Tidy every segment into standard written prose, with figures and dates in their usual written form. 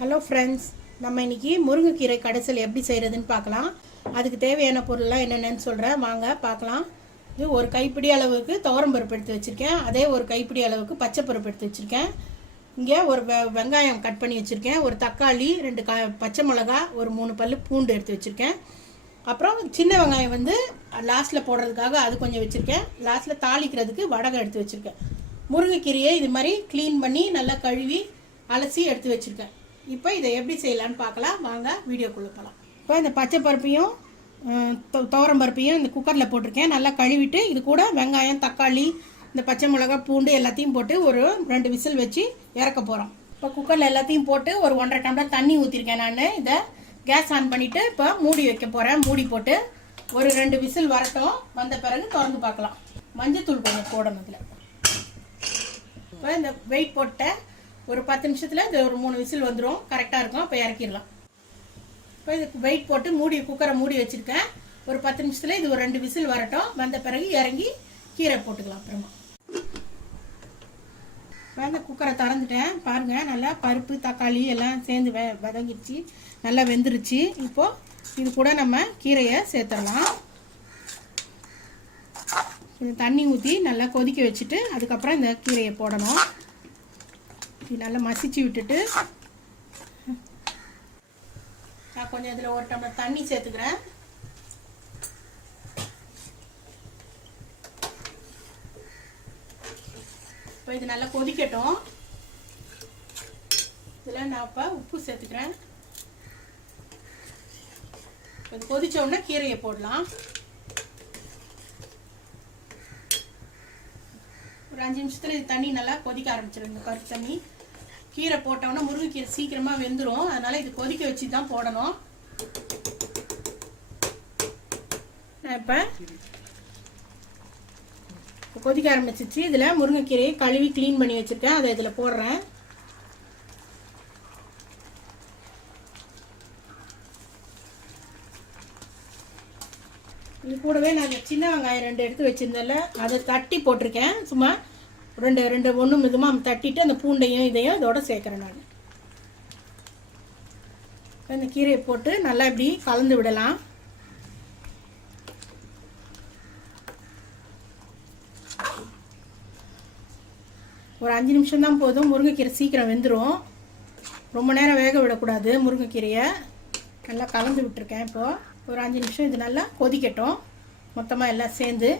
Hello friends, நம்ம இன்றைக்கி முருங்கைக்கீரை கடைசல் எப்படி செய்கிறதுன்னு பார்க்கலாம். அதுக்கு தேவையான பொருள்லாம் என்னென்னு சொல்கிறேன், வாங்க பார்க்கலாம். இது ஒரு கைப்பிடி அளவுக்கு துவரம்பருப்பு எடுத்து வச்சுருக்கேன். அதே ஒரு கைப்பிடி அளவுக்கு பச்சைப்பருப்பு எடுத்து வச்சுருக்கேன். இங்கே ஒரு வெங்காயம் கட் பண்ணி வச்சுருக்கேன். ஒரு தக்காளி, 2 பச்சை மிளகா, ஒரு 3 பல் பூண்டு எடுத்து வச்சுருக்கேன். அப்புறம் சின்ன வெங்காயம் வந்து லாஸ்ட்டில் போடுறதுக்காக அது கொஞ்சம் வச்சுருக்கேன். லாஸ்ட்டில் தாளிக்கிறதுக்கு வடகம் எடுத்து வச்சுருக்கேன். முருங்கைக்கீரையை இது மாதிரி க்ளீன் பண்ணி நல்லா கழுவி அலசி எடுத்து வச்சுருக்கேன். இப்போ இதை எப்படி செய்யலான்னு பார்க்கலாம், வாங்க வீடியோக்குள்ளே போகலாம். இப்போ இந்த பச்சை பருப்பையும் துவரம் பருப்பையும் இந்த குக்கரில் போட்டிருக்கேன். நல்லா கழுவிட்டு இது கூட வெங்காயம், தக்காளி, இந்த பச்சை மிளகா, பூண்டு எல்லாத்தையும் போட்டு ஒரு 2 விசில் வச்சு இறக்க போகிறோம். இப்போ குக்கரில் எல்லாத்தையும் போட்டு ஒரு 1.5 டம்ளர் தண்ணி ஊற்றிருக்கேன். நான் இதை கேஸ் ஆன் பண்ணிவிட்டு இப்போ மூடி வைக்க போகிறேன். மூடி போட்டு ஒரு 2 விசில் வரட்டும். வந்த பிறகு திறந்து பார்க்கலாம். மஞ்சத்தூள் கொஞ்சம் போடணும் இதில். இப்போ இந்த வெயிட் போட்ட ஒரு 10 நிமிஷத்தில் இது ஒரு 3 விசில் வந்துடும், கரெக்டாக இருக்கும். அப்போ இறக்கிடலாம். இப்போ இதுக்கு வெயிட் போட்டு குக்கரை மூடி வச்சுருக்கேன். ஒரு 10 நிமிஷத்தில் இது ஒரு 2 விசில் வரட்டும். வந்த பிறகு இறங்கி கீரை போட்டுக்கலாம். அப்புறமா இப்போ இந்த குக்கரை திறந்துட்டேன். பாருங்கள், நல்லா பருப்பு தக்காளி எல்லாம் சேர்ந்து வதங்கிடுச்சு, நல்லா வெந்துருச்சு. இப்போது இது கூட நம்ம கீரையை சேர்த்துடலாம். தண்ணி ஊற்றி நல்லா கொதிக்க வச்சுட்டு அதுக்கப்புறம் இந்த கீரையை போடணும். நல்லா மசிச்சு விட்டுட்டு நான் கொஞ்சம் இதில் 1 டம்ளர் தண்ணி சேர்த்துக்கிறேன். இப்போ இது நல்லா கொதிக்கட்டும். இதில் நான் இப்போ உப்பு சேர்த்துக்கிறேன். இது கொதிச்ச உடனே கீரையை போடலாம். ஒரு 5 நிமிஷத்தில் இது தண்ணி நல்லா கொதிக்க ஆரம்பிச்சிடும். இந்த பருப்பு தண்ணி கீரை போட்டோம்னா முருங்கைக்கீரை சீக்கிரமாக வெந்துடும். அதனால் இது கொதிக்க வச்சு தான் போடணும். நான் இப்போ கொதிக்க ஆரம்பிச்சிச்சு. இதில் முருங்கைக்கீரையை கழுவி க்ளீன் பண்ணி வச்சுருக்கேன். அதை இதில் போடுறேன். இது கூடவே நான் சின்ன வெங்காயம் 2 எடுத்து வச்சுருந்தேன்ல, அதை தட்டி போட்டிருக்கேன். சும்மா 2 ஒன்று மிதமாக தட்டிட்டு அந்த பூண்டையும் இதையும் இதோட சேர்க்குறேன். நான் இந்த கீரையை போட்டு நல்லா இப்படி கலந்து விடலாம். ஒரு 5 நிமிஷம் தான் போதும். முருங்கைக்கீரை சீக்கிரம் வெந்துடும். ரொம்ப நேரம் வேக விடக்கூடாது. முருங்கைக்கீரையை நல்லா கலந்து விட்டுருக்கேன். இப்போது ஒரு 5 நிமிஷம் இது நல்லா கொதிக்கட்டும். மொத்தமாக எல்லாம் சேர்ந்து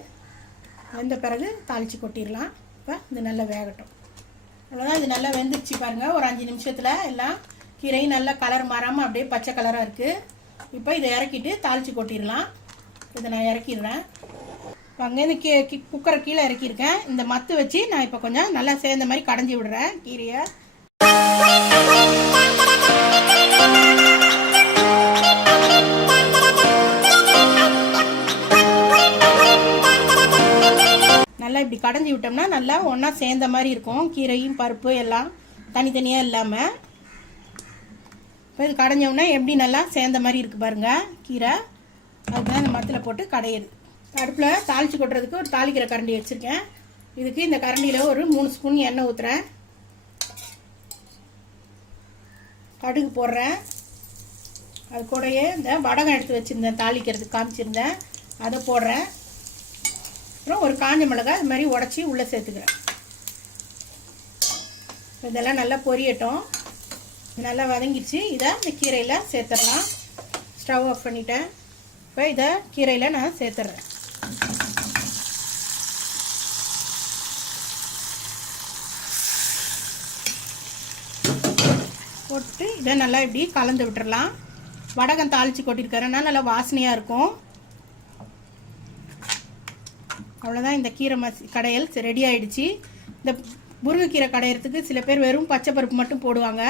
வெந்த பிறகு தாளித்து கொட்டிடலாம். இப்போ இது நல்லா வேகட்டும். அவ்வளோதான், இது நல்லா வெந்துருச்சு பாருங்கள். ஒரு 5 நிமிஷத்தில் எல்லாம் கீரையும் நல்லா கலர் மாறாமல் அப்படியே பச்சை கலராக இருக்குது. இப்போ இதை இறக்கிட்டு தாளித்து கொட்டிடலாம். இதை நான் இறக்கிடுறேன். அங்கே இந்த குக்கரை கீழே இறக்கியிருக்கேன். இந்த மத்து வச்சு நான் இப்போ கொஞ்சம் நல்லா சேர்ந்த மாதிரி கடைஞ்சி விடுறேன் கீரையை. நல்லா இப்படி கடைஞ்சி விட்டோம்னா நல்லா ஒன்றா சேர்ந்த மாதிரி இருக்கும். கீரையும் பருப்பு எல்லாம் தனித்தனியாக இல்லாமல். இப்போ இது கடைஞ்சோம்னா எப்படி நல்லா சேர்ந்த மாதிரி இருக்குது பாருங்கள் கீரை. அதுதான் இந்த மத்தில் போட்டு கடையிறது. அடுப்பில் தாளித்து கொட்டுறதுக்கு ஒரு தாளிக்கிற கரண்டி வச்சுருக்கேன். இதுக்கு இந்த கரண்டியில் ஒரு 3 ஸ்பூன் எண்ணெய் ஊற்றுறேன். கடுகு போடுறேன். அது கூடயே இந்த வடகம் எடுத்து வச்சுருந்தேன், தாளிக்கிறதுக்கு காமிச்சிருந்தேன், அதை போடுறேன். அப்புறம் ஒரு காஞ்ச மிளகாய் இது மாதிரி உடச்சி உள்ளே சேர்த்துக்கிறேன். இதெல்லாம் நல்லா பொரியட்டும். நல்லா வதங்கிடுச்சு. இதை இந்த கீரையில் சேர்த்துடலாம். ஸ்டவ் ஆஃப் பண்ணிட்டேன். இப்போ இதை கீரையில் நான் சேர்த்துட்றேன். போட்டு இதை நல்லா இப்படி கலந்து விட்டுறலாம். வடகம் தாளித்து கொட்டிருக்கிறேன்னா நல்லா வாசனையாக இருக்கும். அவ்வளோதான், இந்த கீரை கடையல் ரெடி ஆகிடுச்சு. இந்த முருங்கைக்கீரை கடையிறதுக்கு சில பேர் வெறும் பச்சை பருப்பு மட்டும் போடுவாங்க.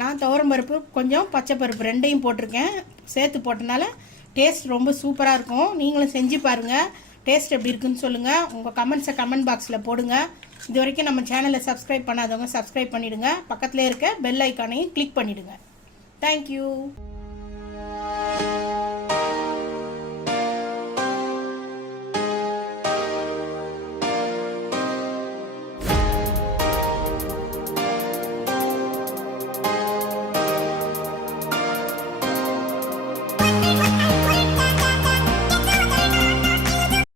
நான் துவரம் பருப்பு கொஞ்சம் பச்சை பருப்பு 2ஐயும் போட்டிருக்கேன். சேர்த்து போட்டனால டேஸ்ட் ரொம்ப சூப்பராக இருக்கும். நீங்களும் செஞ்சு பாருங்கள். டேஸ்ட் எப்படி இருக்குன்னு சொல்லுங்கள். உங்கள் கமெண்ட்ஸை கமெண்ட் பாக்ஸில் போடுங்க. இது வரைக்கும் நம்ம சேனலை சப்ஸ்கிரைப் பண்ணாதவங்க சப்ஸ்கிரைப் பண்ணிவிடுங்க. பக்கத்தில் இருக்க பெல் ஐக்கானையும் கிளிக் பண்ணிவிடுங்க. தேங்க்யூ.